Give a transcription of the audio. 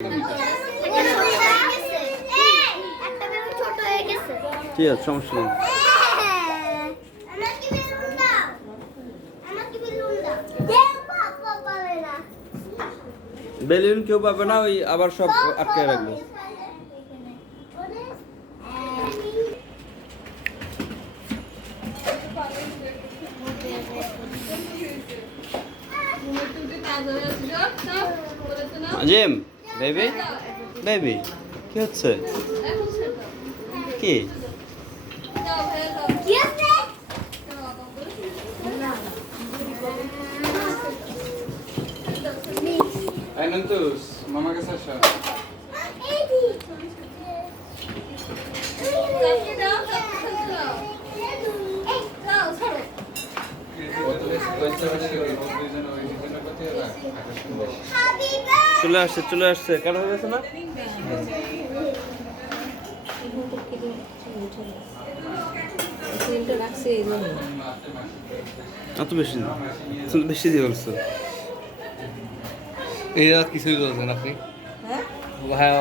ঠিক আছে, সমস্যা নেই। বেলুন কেউ পাবে না, ওই আবার সব আটকে রাখবো। জিম বেবি, বেবি কি হচ্ছে? কি মামা কাছে আসো। চলে আসছে, চলে আসছে, কাটা হয়ে গেছে না? অত বেশি না, বেশি দিয়ে বলছো। এরা কিছুই বলছেন আপনি? হ্যাঁ,